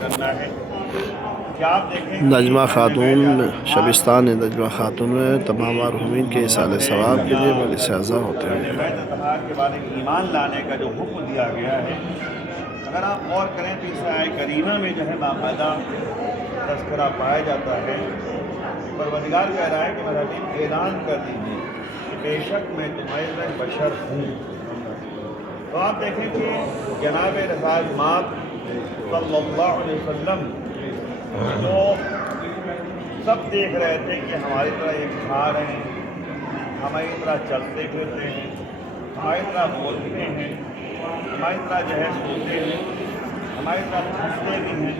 کرنا ہے کہ آپ دیکھیں نجمہ خاتون شبستان نجمہ خاتون میں تمام مرحومین کے اصالِ ثواب کے لیے مجلس اعزا ہوتے اہل ہوئے بیت اطہار کے بارے میں ایمان لانے کا جو حکم دیا گیا ہے، اگر آپ غور کریں تو اس آیت کریمہ میں جو ہے باقاعدہ تذکرہ پایا جاتا ہے۔ پروردگار کہہ رہا ہے کہ میرا حبیب اعلان کر دیجیے کہ بے شک میں تمہارے بشر ہوں۔ تو آپ دیکھیں کہ جناب رسول مات صلی اللہ علیہ وسلم جو سب دیکھ رہے تھے کہ ہماری طرح یہ کھا رہے ہیں، ہماری طرح چلتے پھرتے ہیں، ہماری طرح بولتے ہیں، ہماری طرح جو ہے سوتے ہیں، ہماری طرح ہنستے بھی ہیں،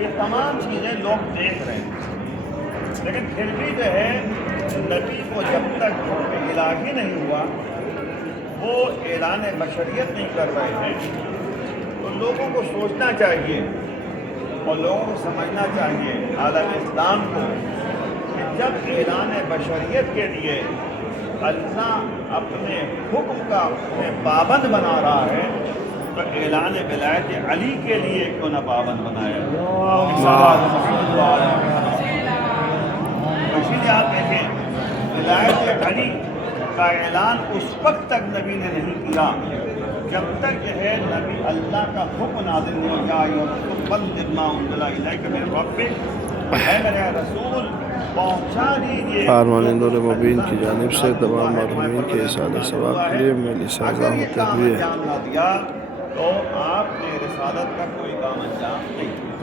یہ تمام چیزیں لوگ دیکھ رہے ہیں، لیکن پھر بھی جو ہے نبی کو جب تک حکم الہی نہیں ہوا، وہ اعلان بشریت نہیں کر رہے ہیں، تو لوگوں کو سوچنا چاہیے اور لوگوں کو سمجھنا چاہیے عالم اسلام کو کہ جب اعلان بشریت کے لیے اللہ اپنے حکم کا انہیں پابند بنا رہا ہے تو اعلان ولایت علی کے لیے کیوں نہ پابند بنایا۔ اسی لیے آپ دیکھیں ولایت علی کا اعلان اس وقت تک نبی نے نہیں کیا جب تک جو ہے نبی اللہ کا حکم نازل نہیں ہو گیا، بلغ ما انزل الیک من ربک، اے میرے رسول پہنچا دیجیے فرمان نور مبین کی جانب سے تمام مرحومین کے اصالِ ثواب کے لیے مجلس اعزا اگر یہ ہوتے کام ہوئے انجام نہ دیا تو آپ نے رسالت کا کوئی کام انجام نہیں دیا۔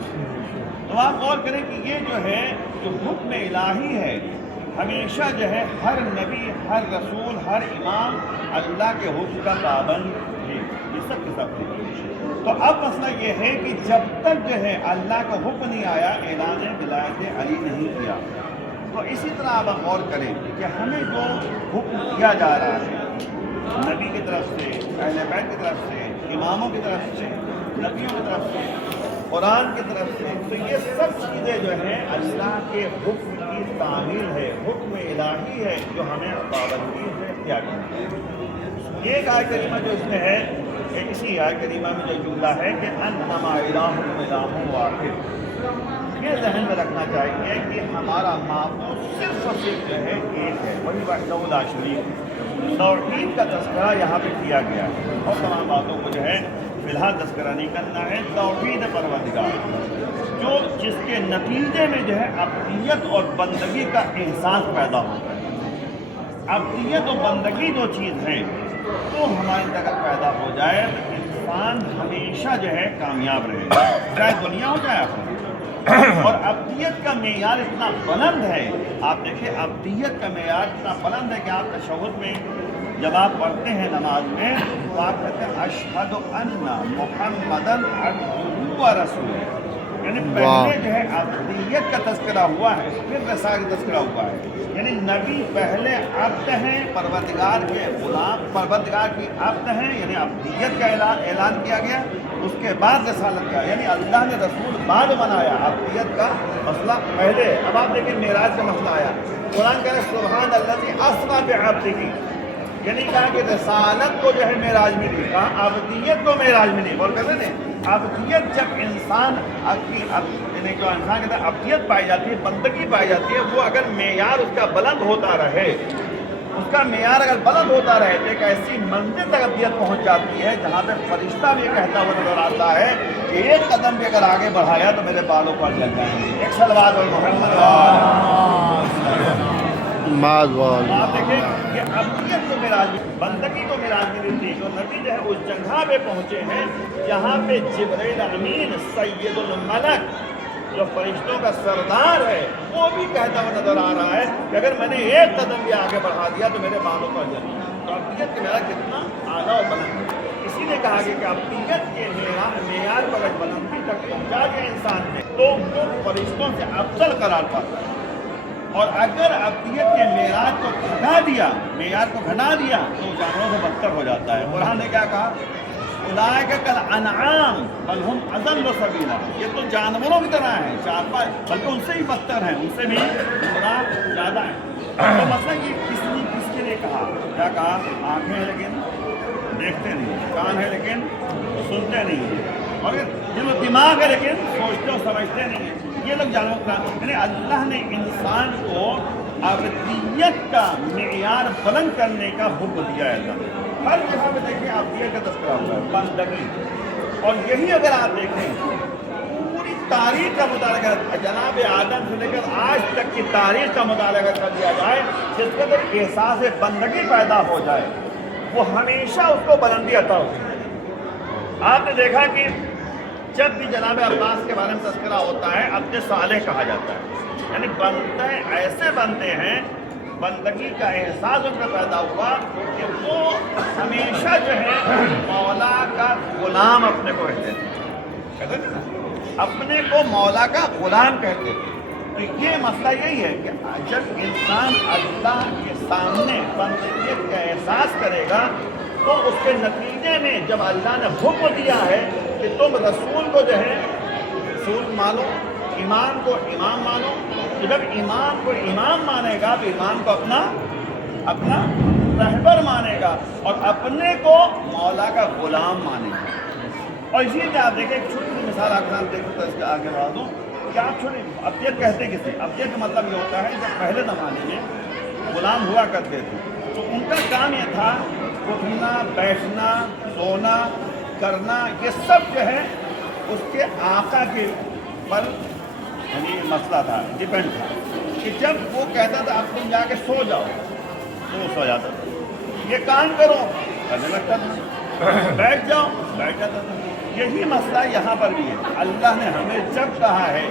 تو آپ غور کریں کہ یہ جو ہے جو حکم الہی ہے، ہمیشہ جو ہے ہر نبی، ہر رسول، ہر امام اللہ کے حکم کا پابند ہے، یہ سب کے سب ہے۔ تو اب مسئلہ یہ ہے کہ جب تک جو ہے اللہ کا حکم نہیں آیا، اعلان ولایت علی نہیں کیا۔ تو اسی طرح آپ غور کریں کہ ہمیں جو حکم دیا جا رہا ہے نبی کی طرف سے، اہل بیت کی طرف سے، اماموں کی طرف سے، نبیوں کی طرف سے، قرآن کی طرف سے، تو یہ سب چیزیں جو ہیں اللہ کے حکم کی تعمیل ہے، حکم الہی ہے جو ہمیں پابندی سے اختیار کرنا ہے۔ ایک آیت کریمہ جو اس میں ہے کہ اسی آیت کریمہ میں جو جملہ ہے کہ انما الہکم الہ واحد، یہ ذہن میں رکھنا چاہیے کہ ہمارا معبود صرف اور صرف جو ہے ایک ہے، وہی وحدہ لا شریک۔ توحید کا تذکرہ یہاں پہ کیا گیا ہے اور تمام باتوں کو جو ہے فی الحال تذکرہ نہیں کرنا ہے۔ توحید پروردگار جو جس کے نتیجے میں جو ہے عبدیت اور بندگی کا احساس پیدا ہوتا ہے۔ عبدیت و بندگی جو چیز ہے وہ ہماری اندر پیدا ہو جائے تو انسان ہمیشہ جو ہے کامیاب رہے گا، چاہے دنیا ہو چاہے آخرت۔ اور عبدیت کا معیار اتنا بلند ہے، آپ دیکھیں عبدیت کا معیار اتنا بلند ہے کہ آپ تشہد میں جب آپ پڑھتے ہیں نماز میں تو آپ کہتے ہیں اشہد ان محمدن عبدہ و رسولہ، یعنی پہلے جو ہے عبدیت کا تذکرہ ہوا ہے پھر رسالت کا تذکرہ ہوا ہے، یعنی نبی پہلے عبد ہیں، پروردگار کے غلام، پروردگار کی عبد ہیں، یعنی عبدیت کا اعلان کیا گیا، اس کے بعد رسالت کا، یعنی اللہ نے رسول بعد بنایا، عبدیت کا مسئلہ پہلے۔ اب آپ دیکھیں معراج کا مسئلہ آیا، قرآن کہہ رہے سبحان الذی اسریٰ بعبدہ، یعنی کہا کہ رسالت کو جو ہے معراج میں نہیں کہا، عبدیت کو معراج میں نہیں، بول کہتے ہیں عبدیت جب انسان یعنی جو انسان کے اندر عبدیت پائی جاتی ہے، بندگی پائی جاتی ہے، وہ اگر معیار اس کا بلند ہوتا رہے، اس کا معیار اگر بلند ہوتا رہے تو ایک ایسی منزل تک عبدیت پہنچ جاتی ہے جہاں پہ فرشتہ بھی کہتا ہوا نظر آتا ہے کہ ایک قدم بھی اگر آگے بڑھایا تو میرے بالوں پر لگ جائیں گے۔ ایک صلوات اور محمد آپ دیکھیں کہ عبدیت کو معراج میں، بندگی کو معراج میں نہیں تھی، جو نبی جو ہے اس جگہ پہ پہنچے ہیں جہاں پہ جبرائیل امین سید الملک جو فرشتوں کا سردار ہے وہ بھی کہتا ہوا نظر آ رہا ہے کہ اگر میں نے ایک قدم بھی آگے بڑھا دیا تو میرے بالوں پر جل جائے۔ تو عبدیت کا معیار کتنا اعلیٰ اور بلند ہے، اسی لیے کہا گیا کہ عبدیت کے معیار پر اگر بلندی تک پہنچا دیا انسان نے تو وہ فرشتوں سے افضل قرار پاتا ہے، اور اگر عبدیت کے معراج کو گھٹا دیا، معیار کو گھٹا دیا تو جانوروں سے بدتر ہو جاتا ہے۔ قرآن نے کیا کہا؟ اولئک کالانعام بل ہم اضل سبیلا، یہ تو جانوروں کی طرح ہیں، چارپائے، بلکہ ان سے ہی بدتر ہیں، ان سے بھی گمراہ زیادہ ہیں۔ تو مسئلہ یہ کس نے کس کے لیے کہا؟ کیا کہا؟ آنکھیں ہیں لیکن دیکھتے نہیں، کان ہے لیکن سنتے نہیں، اور یہ لوگ دماغ ہے لیکن سوچتے اور سمجھتے نہیں ہیں. یہ لوگ جانو یعنی اللہ نے انسان کو ابدیت کا معیار بلند کرنے کا حکم دیا ہے. اللہ ہر جگہ پہ دیکھیں ابدیت کا تذکرہ ہوا ہے, بندگی. اور یہی اگر آپ دیکھیں پوری تاریخ کا مطالعہ جناب آدم سے لے کر آج تک کی تاریخ کا مطالعہ کر دیا جائے, جس کے اندر احساس بندگی پیدا ہو جائے, وہ ہمیشہ اس کو بلندی عطا ہوتی ہے. آپ نے دیکھا کہ جب بھی جناب عباس کے بارے میں تذکرہ ہوتا ہے عبد صالح کہا جاتا ہے. یعنی بندے ایسے بنتے ہیں, بندگی کا احساس ان میں پیدا ہوا کہ وہ ہمیشہ جو ہے مولا کا غلام اپنے کو کہتے تھے نا, اپنے کو مولا کا غلام کہتے تھے. تو یہ مسئلہ یہی ہے کہ جب انسان اللہ کے سامنے بندگیت کا احساس کرے گا تو اس کے نتیجے میں جب اللہ نے حکم دیا ہے کہ تم رسول کو جو ہے رسول مانو, امام کو امام مانو, تو جب امام کو امام مانے گا تو امام کو اپنا رہبر مانے گا اور اپنے کو مولا کا غلام مانے گا. اور اسی لیے آپ دیکھیں ایک چھوٹی سی مثال آپ کے ساتھ دیکھیں تو اس کے آگے بڑھا دوں کہ آپ چھوٹی ابدیت کہتے کسی, ابدیت کا مطلب یہ ہوتا ہے جب پہلے زمانے میں غلام ہوا کرتے تھے تو ان کا کام یہ تھا اٹھنا بیٹھنا سونا کرنا یہ سب جو ہے اس کے آقا کے پر یعنی مسئلہ تھا, ڈیپینڈ تھا کہ جب وہ کہتا تھا اب تم جا کے سو جاؤ تو وہ سو جاتا تھا, یہ کام کرو کرنے لگتا تھا, بیٹھ جاؤ بیٹھ جاتا تھا. یہی مسئلہ یہاں پر بھی ہے. اللہ نے ہمیں جب کہا ہے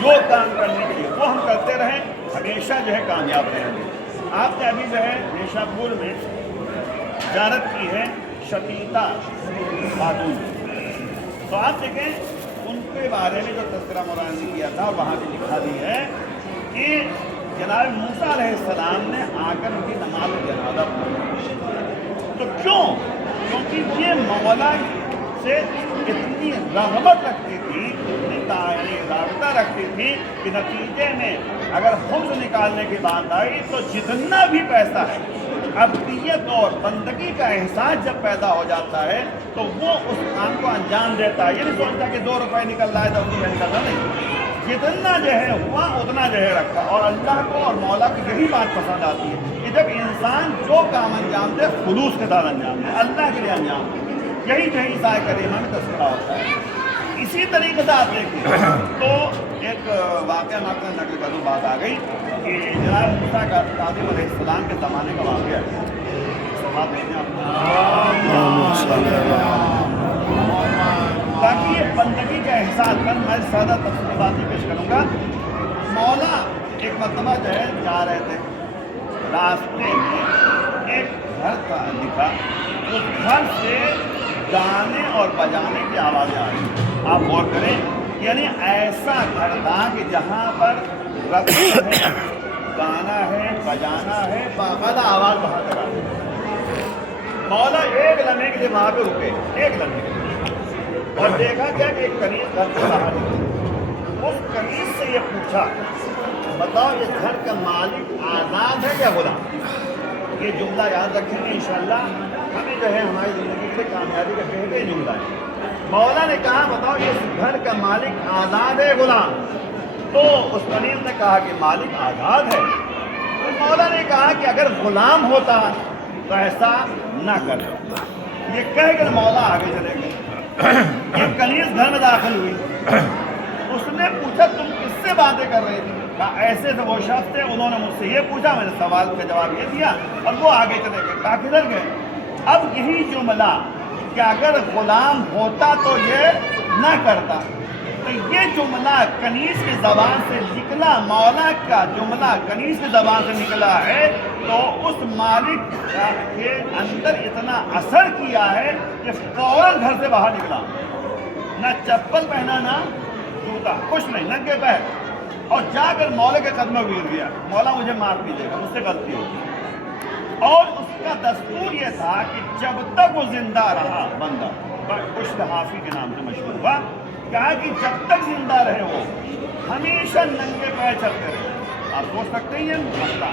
جو کام کرنے کے لیے وہ ہم کرتے رہیں, ہمیشہ جو ہے کامیاب رہیں گے. آپ نے ابھی جو ہے نیشا پور میں زیارت کی ہے شتیتا خاتون, تو آپ دیکھیں ان کے بارے میں جو تذکرہ مولانا نے کیا تھا وہاں بھی لکھا بھی ہے کہ جناب موسیٰ علیہ السلام نے آ کر ان کی نماز جنازہ پڑھی. تو کیونکہ یہ مولا سے اتنی رغبت رکھتی تھی, اتنی رابطہ رکھتی تھی کہ نتیجے میں اگر خبز نکالنے کی بات آئی تو جتنا بھی پیسہ ہے ابدیت اور بندگی کا احساس جب پیدا ہو جاتا ہے تو وہ اس کام کو انجام دیتا ہے. یہ نہیں سوچتا کہ 2 روپے نکل رہا ہے 10 روپے نکل رہا نہیں, جتنا جو ہے ہوا اتنا جو ہے رکھا. اور اللہ کو اور مولا کو یہی بات پسند آتی ہے کہ جب انسان جو کام انجام دے خلوص کے ساتھ انجام دے, اللہ کے لیے انجام دے. یہی جو ہے عیسیٰ کریمہ میں تذکرہ ہوتا ہے. اسی طریقے سے آپ دیکھیں تو ایک واقعہ نقل نقل کا بات آ گئی کہ جناب موسیٰ کا آدم علیہ السلام کے زمانے کا واقعہ ہے. تاکہ یہ بندگی کا احساس میں سادہ تفصیلی باتیں پیش کروں گا. مولا ایک مرتبہ جو ہے جا رہے تھے, راستے میں ایک گھر تھا دکھا, اس گھر سے گانے اور بجانے کی آوازیں آ رہی. آپ غور کریں, یعنی ایسا گھر تھا کہ جہاں پر رقص ہے, گانا ہے, بجانا ہے, باقاعدہ آواز باہر تک آ رہی. مولا ایک لمحے کے لیے وہاں پہ رکے, ایک لمحے کے لیے, اور دیکھا کیا کہ ایک کنیز گھر سے باہر نکلی. اس کنیز سے یہ پوچھا بتاؤ اس گھر کا مالک آزاد ہے یا غلام؟ یہ جملہ یاد رکھیں گے انشاءاللہ ہمیں جو ہے ہماری زندگی کے کامیابی کا بہترین جملہ ہے. مولا نے کہا بتاؤ اس گھر کا مالک آزاد ہے غلام؟ تو اس کنیز نے کہا کہ مالک آزاد ہے. تو مولا نے کہا کہ اگر غلام ہوتا تو ایسا نہ کر. یہ کہہ کر مولا آگے چلے گئے. یہ کنیز گھر میں داخل ہوئی, اس نے پوچھا تم کس سے باتیں کر رہی تھی؟ کہا ایسے سے وہ شخص تھے, انہوں نے مجھ سے یہ پوچھا, میں نے سوال کا جواب یہ دیا اور وہ آگے چلے گئے. کہا کدھر گئے؟ اب یہی جملہ کہ اگر غلام ہوتا تو یہ نہ کرتا, تو یہ جملہ کنیز کی زبان سے نکلا, مولا کا جملہ کنیز کی زبان سے نکلا ہے, تو اس مالک کے اندر اتنا اثر کیا ہے کہ فوراً گھر سے باہر نکلا, نہ چپل پہنا نہ جوتا, کچھ نہیں, ننگے پیر, اور جا کر مولا کے قدموں میں گر گیا. مولا مجھے معاف کیجیے گا, مجھ سے غلطی ہوگی. اور اس کا دستور یہ تھا کہ جب تک وہ زندہ رہا, بندہ کشت حافی کے نام سے مشہور ہوا, کہا کہ جب تک زندہ رہے وہ ہمیشہ ننگے پیر چلتے رہے. آپ سوچ سکتے ہیں یہ مسئلہ,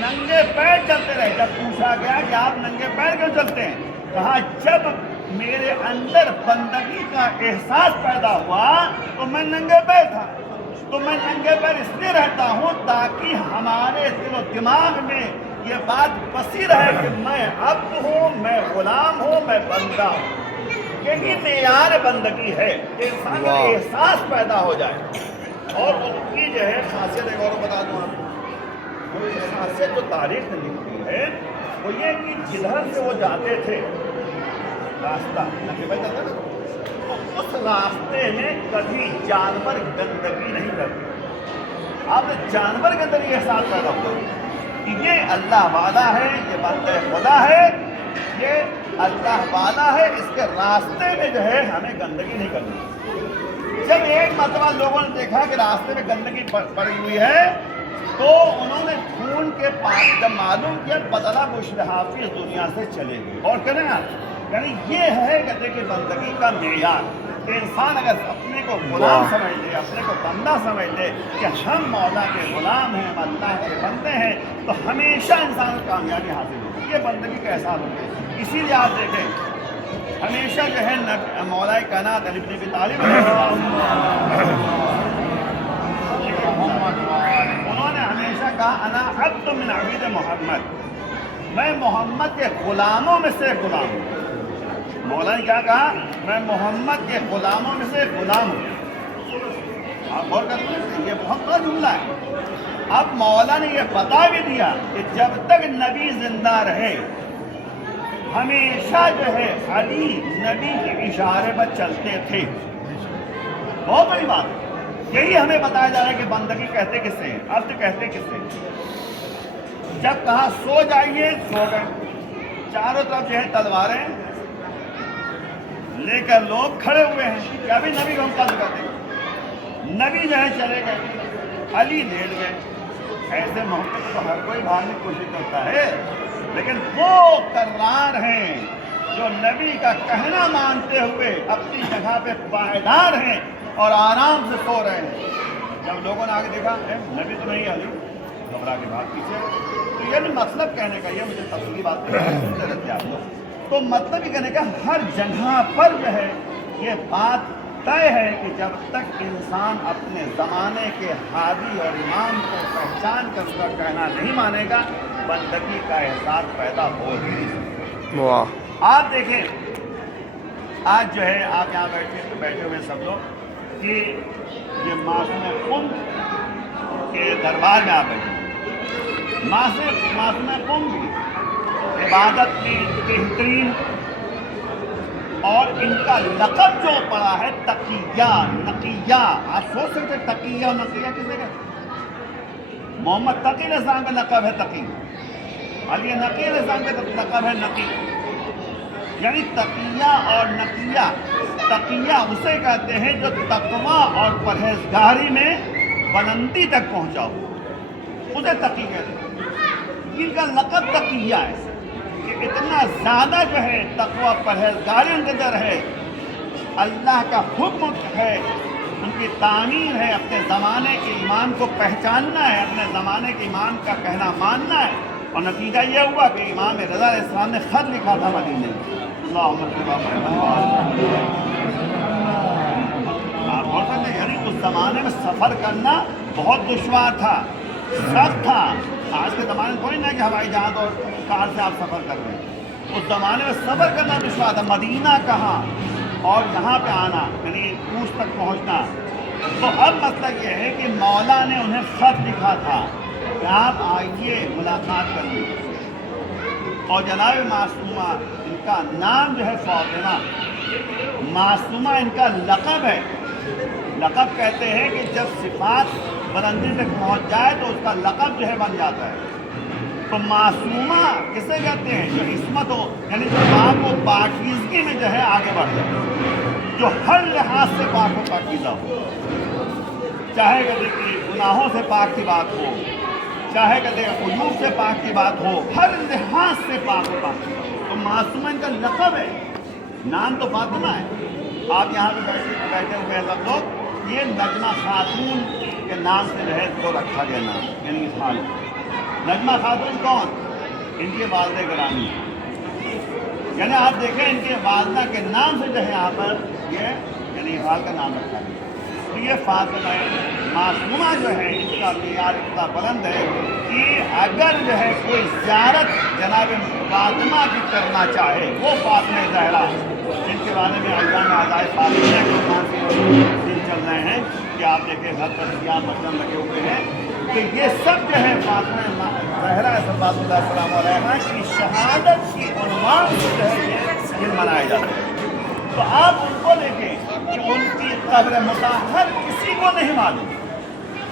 ننگے پیر چلتے رہے. جب پوچھا گیا کہ آپ ننگے پیر کیوں چلتے ہیں, کہا جب میرے اندر بندگی کا احساس پیدا ہوا تو میں ننگے پیر تھا. تو میں ننگے پیر اس لیے رہتا ہوں تاکہ ہمارے دل و دماغ میں یہ بات بسی رہے کہ میں عبد ہوں، میں غلام ہوں، میں بندہ ہوں. یہی معیار بندگی ہے کہ انسان کا احساس پیدا ہو جائے. اور ان کی جو ہے خاصیت ایک اور بتا دوں آپ کو. وہ خاصیت جو تاریخ نے لکھی ہے وہ یہ کہ جدھر سے وہ جاتے تھے راستہ جاتا نا، تو اس راستے میں کبھی جانور گندگی نہیں کرتے. اب جانور کے اندر یہ احساس پیدا ہوا کہ یہ اللہ والا ہے، یہ بندہ خدا ہے، یہ اللہ والا ہے، اس کے راستے میں جو ہے ہمیں گندگی نہیں کرنی. جب ایک مرتبہ لوگوں نے دیکھا کہ راستے میں گندگی پڑی ہوئی ہے تو انہوں نے ڈھونڈ کے پاس جب معلوم کیا بدلا مشرحافی اس دنیا سے چلے گئے. اور کریں آپ، یعنی یہ ہے کہتے کہ بندگی کا معیار کہ انسان اگر اپنے کو غلام سمجھ لے، اپنے کو بندہ سمجھ لے کہ ہم مولا کے غلام ہیں، ہم اللہ کے بندے ہیں، تو ہمیشہ انسان کو کامیابی حاصل ہوگی. یہ بندگی کا احساس ہوتا ہے. اسی لیے آپ دیکھیں ہمیشہ جو ہے مولا کائنات علی بن ابی طالب انہوں نے ہمیشہ کہا انا عبد من عبید محمد، میں محمد کے غلاموں میں سے غلام ہوں. مولا نے کیا کہا؟ میں محمد کے غلاموں میں سے غلام ہوں. آپ غور کرتے ہیں یہ بہت بڑا جملہ ہے. اب مولا نے یہ بتا بھی دیا کہ جب تک نبی زندہ رہے ہمیشہ جو ہے علی نبی کے اشارے پر چلتے تھے. بہت بڑی بات. یہی ہمیں بتایا جا رہا ہے کہ بندگی کہتے کس سے ہیں، عبد کہتے کس سے. جب کہا سو جائیے سو گئے. چاروں طرف جو ہے تلواریں لے کر لوگ کھڑے ہوئے ہیں کہ ابھی نبی کو ہم قتل کر دیں. نبی جو ہے چلے گئے، علی لیٹ گئے. ایسے موقع تو ہر کوئی بھاگنے کی کوشش کرتا ہے، لیکن وہ کرار ہیں جو نبی کا کہنا مانتے ہوئے اپنی جگہ پہ پائیدار ہیں اور آرام سے سو رہے ہیں. جب لوگوں نے آگے دیکھا نبی تو نہیں علی، گھبرا کے بھاگ پیچھے. تو یہ مطلب کہنے کا، یہ مجھے تفصیلی بات سنتے رہتے آپ لوگ، تو مطلب یہ کہنے کا ہر جگہ پر جو ہے یہ بات طے ہے کہ جب تک انسان اپنے زمانے کے ہادی اور امام کو پہچان کر اس کا کہنا نہیں مانے گا بندگی کا احساس پیدا ہو ہی نہیں سکتا. واہ. آپ دیکھیں آج جو ہے آپ یہاں بیٹھے ہوئے سب لوگ کہ یہ معصوم قم کے دربار میں آپ بیٹھے. معصوم قم بھی عبادت کی بہترین اور ان کا لقب جو پڑا ہے تقیہ نقیہ. آپ سوچ سکتے تقیہ اور نقیہ کسے کہتے؟ محمد تقی علیہ السلام کا لقب ہے تقی، علی نقی علیہ السلام کا لقب ہے نقی. یعنی تقیہ اور نقیہ. تقیہ اسے کہتے ہیں جو تقویٰ اور پرہیزگاری میں بلندی تک پہنچاؤ، اسے تقی کہتے ہیں. ان کا لقب تقیہ ہے کہ اتنا زیادہ جو ہے تقویٰ پرہیزگاری ان کے اندر ہے. اللہ کا حکم ہے، ان کی تعمیر ہے، اپنے زمانے کے امام کو پہچاننا ہے، اپنے زمانے کے امام کا کہنا ماننا ہے. اور نتیجہ یہ ہوا کہ امام رضا علیہ السلام نے خط لکھا تھا مدینے میں. آپ غور کرتے ہیں، یعنی اس زمانے میں سفر کرنا بہت دشوار تھا، سخت تھا. آج کے زمانے میں کوئی نہیں کہ ہوائی جہاز اور کار سے آپ سفر کر رہے ہیں. اس زمانے میں سفر کرنا دشوار تھا. مدینہ کہاں اور یہاں پہ آنا یعنی کوس تک پہنچنا. تو اب مطلب یہ ہے کہ مولا نے انہیں خط لکھا تھا کہ آپ آئیے ملاقات کرنے. اور جناب معصومہ ان کا نام جو ہے فاطمہ، معصومہ ان کا لقب ہے. لقب کہتے ہیں کہ جب صفات بلندی تک پہنچ جائے تو اس کا لقب جو ہے بن جاتا ہے. تو معصومہ کسے کہتے ہیں؟ جو عصمت ہو، یعنی جو پاک و پاکیزگی میں جو ہے آگے بڑھ جائے، جو ہر لحاظ سے پاک و پاکیزہ ہو. چاہے کہتے کہ گناہوں سے پاک کی بات ہو، چاہے کہتے کہ عیوب سے پاک کی بات ہو، ہر لحاظ سے پاک و پاک. تو معصومہ ان کا لقب ہے. نام تو فاطمہ ہے. آپ یہاں پہ بیٹھے ہوئے سب لوگ، یہ نجمہ خاتون کے نام سے جو ہے اس کو رکھا گیا نام، یعنی اس حال. نجمہ خاتون کون؟ ان کے والد گرامی. یعنی آپ دیکھیں ان کے والدہ کے نام سے جو ہے یہاں پر یہ یعنی اقبال کا نام رکھا گیا. تو یہ فاطمہ معصومہ جو ہے اس کا معیار اتنا بلند ہے کہ اگر جو ہے کوئی زیارت جناب فاطمہ کی کرنا چاہے وہ فاطمہ زہرا جن کے بارے میں ایام اعضائے فاطمیہ کے نام سے دن چل رہے ہیں کہ آپ دیکھیں گھر پر یہاں بچن لگے ہوئے ہیں کہ یہ سب جو ہے فاطمہ زہرا صلی اللہ علیہ وسلم کی شہادت کی عنوان سے جو ہے یہ دن منائے جاتے ہیں. تو آپ ان کو دیکھیں کہ ان کی قبر مطہر کسی کو نہیں معلوم.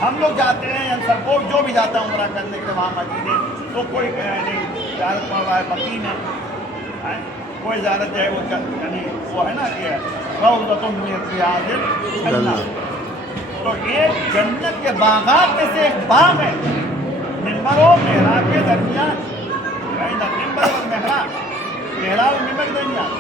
ہم لوگ جاتے ہیں یا سب کو جو بھی جاتا ہے عمرہ کرنے کے وہاں مدینے تو کوئی نہیں زیارت پڑھ رہا ہے بقیع میں, کوئی زیارت جو ہے وہ یعنی وہ ہے نا کہ روضۃ من ریاض الجنہ, تو ایک جنت کے باغات میں سے ایک باغ ہے منبر و محراب کے درمیان, منبر اور محراب اور منبر کے درمیان.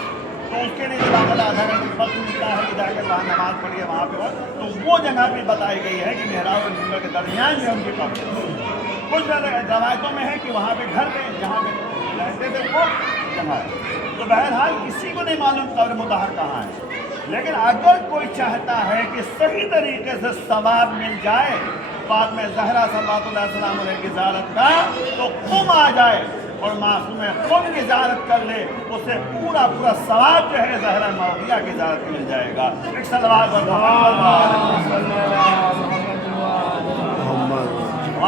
تو اس کے لیے جب آپ آدھا گھنٹے وقت ملتا ہے کہ جا کر وہاں نماز پڑھیے وہاں پہ تو وہ جگہ بھی بتائی گئی ہے کہ محراب اور منبر کے درمیان جو ان کی قبر ہے. کچھ روایتوں میں ہے کہ وہاں پہ گھر پہ جہاں پہ رہتے تھے وہ جگہ ہے. تو بہرحال کسی کو نہیں معلوم قبر مطہر کہاں ہے, لیکن اگر کوئی چاہتا ہے کہ صحیح طریقے سے ثواب مل جائے فاطمہ زہرا صلی اللہ علیہ وسلم علیہ کی زیارت کا تو قم آ جائے اور معصوم قم کی زیارت کر لے, اسے پورا ثواب جو ہے زہرا مرضیہ کی زیارت مل جائے گا. ایک صلوات پر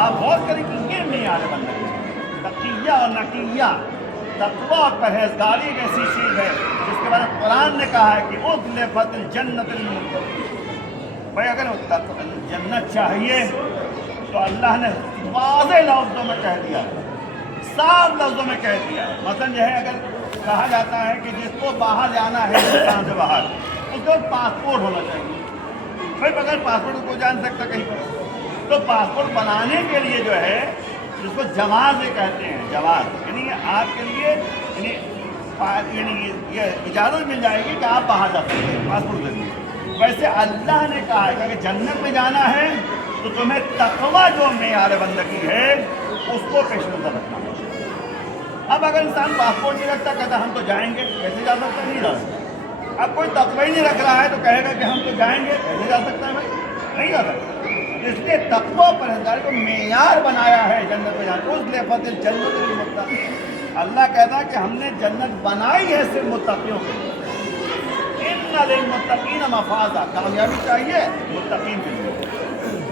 آپ غور کریں کہ یہ معیار بندہ تقیہ اور نقیہ, تقوی اور پرہیزگاری ایک ایسی چیز ہے جس کے بارے میں قرآن نے کہا ہے کہ اُزْلِفَتِ الْجَنَّةُ لِلْمُتَّقِينَ. بھائی اگر جنت چاہیے تو اللہ نے واضح لفظوں میں کہہ دیا ہے, صاف لفظوں میں کہہ دیا ہے. مثلا یہ ہے اگر کہا جاتا ہے کہ جس کو باہر جانا ہے ہندوستان سے باہر اس کو پاسپورٹ ہونا چاہیے. بھائی بغیر پاسپورٹ کو جان سکتا کہیں پر, تو پاسپورٹ بنانے کے لیے جو ہے جس کو جواز کہتے ہیں, جواز یعنی آپ کے لیے یعنی یہ اجازت مل جائے گی کہ آپ باہر جا سکتے ہیں پاسپورٹ کے لیے. ویسے اللہ نے کہا ہے کہ اگر جنت میں جانا ہے تو تمہیں تقوی جو معیار بندگی ہے اس کو پیش نظر رکھنا ہے. اب اگر انسان پاسپورٹ نہیں رکھتا کہتا ہم تو جائیں گے, کیسے جا سکتا ہے, نہیں جا سکتا. اب کوئی تقوی ہی نہیں رکھ رہا ہے تو کہے گا کہ ہم تو جائیں گے, کیسے جا سکتا ہے بھائی, نہیں جا سکتا. اس لیے تقوی پرہیزگاری کو معیار بنایا ہے جنت میں جانا. اُزْلِفَتِ الْجَنَّةُ لِلْمُتَّقِينَ, اللہ کہتا ہے کہ ہم نے جنت بنائی ہے صرف متقیوں کے لیے. اِنَّ لِلْمُتَّقِينَ مَفَازًا, کامیابی چاہیے متقین کے لیے.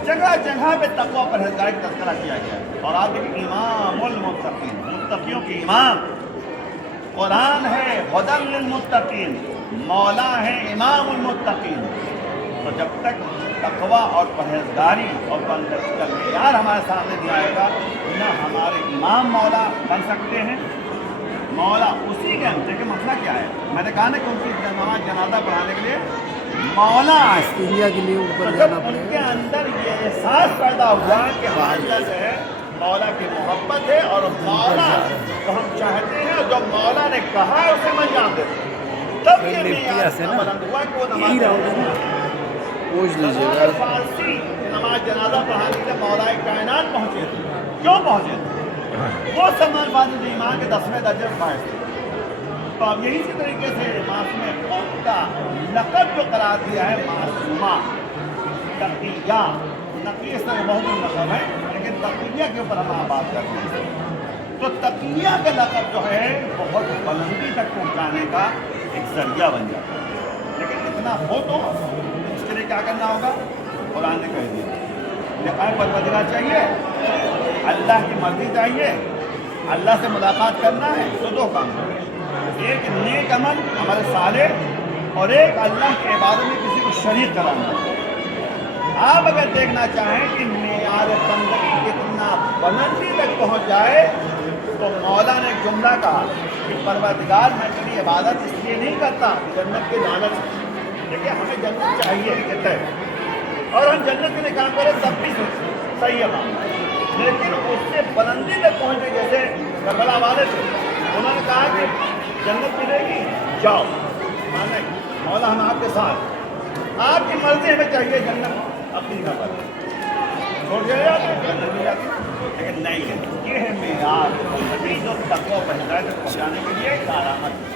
جگہ جگہ پہ تقوی پرہیزگاری کا تذکرہ کیا گیا ہے. اور آپ دیکھیں امام المتقین, متقیوں کے امام قرآن ہے, ہدی للمتقین, مولا ہے امام المتقین. تو جب تک تقوی اور پرہیزگاری اور بندگی کا معیار ہمارے سامنے نہیں آئے گا نہ ہمارے امام مولا بن سکتے ہیں. مولا اسی کے اندر کہ مسئلہ کیا ہے, میں نے کہا نا کہ ان کی نماز جنازہ پڑھانے کے لیے مولا انڈیا کے لیے اوپر جب جانا ان پڑے کے گا. اندر یہ احساس پیدا ہوا کہ ہمارے جو ہے مولا کی محبت ہے اور مولا کو ہم چاہتے ہیں, اور جو مولا نے کہا ہے اسے انجام دیتے ہیں, تب یہ معیار بلند ہوا کہ وہ نماز پوچھ لیجیے گا. فارسی نماز جنازہ پڑھانے کے مولا کائنات پہنچے تھے. کیوں پہنچے تھے؟ وہ سلمان فارسی جو ایمان کے 10ویں درجے پر فائز تھے. تو اب یہی اسی طریقے سے معصوم قم کا لقب جو قرار دیا ہے معصومہ, تقیہ, نقی اس طرح بہت لقب ہے لیکن تقیہ کے اوپر ہم بات کرتے ہیں. تو تقیہ کا لقب جو ہے بہت بلندی تک پہنچانے کا ایک ذریعہ بن جاتا ہے. لیکن اتنا ہو تو اس کے لیے کیا کرنا ہوگا, قرآن نے کہہ دیا لقائے پروردگار چاہیے, اللہ کی مرضی چاہیے, اللہ سے ملاقات کرنا ہے تو دو کام کریں, ایک نیک عمل عمل صالح اور ایک اللہ کی عبادت میں کسی کو شریک کرانا. آپ اگر دیکھنا چاہیں کہ معیار بندگی کتنا بلندی تک پہنچ جائے تو مولا نے ایک جملہ کہا کہ پروردگار میں تیری عبادت اس لیے نہیں کرتا کہ جنت کے لالچ. دیکھیے ہمیں جنت چاہیے کہتا ہے اور ہم جنت کے لیے کام کریں تب بھی صحیح ہے بات, لیکن اس سے بلندی تک پہنچے. جیسے کربلا والے تھے, انہوں نے کہا کہ جنت ملے گی جاؤ, مانے مولا ہم آپ کے ساتھ, آپ کی مرضی ہمیں چاہیے جنت اپنی جگہ پر چھوڑ دیا جنت مل جاتی, لیکن نہیں ہے. یہ ہے معیار نبی جو تقوی و پرہیزگاری تک پہنچانے کے لیے ایک علامت.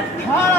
18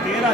13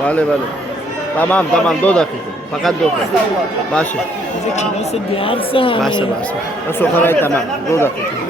بله بله تمام تمام 2 دقیقه فقط 2 دقیقه باشه کلاس درس هم باشه باشه سخنرانی تمام 2 دقیقه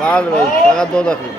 بله بله فقط 2 دقیقه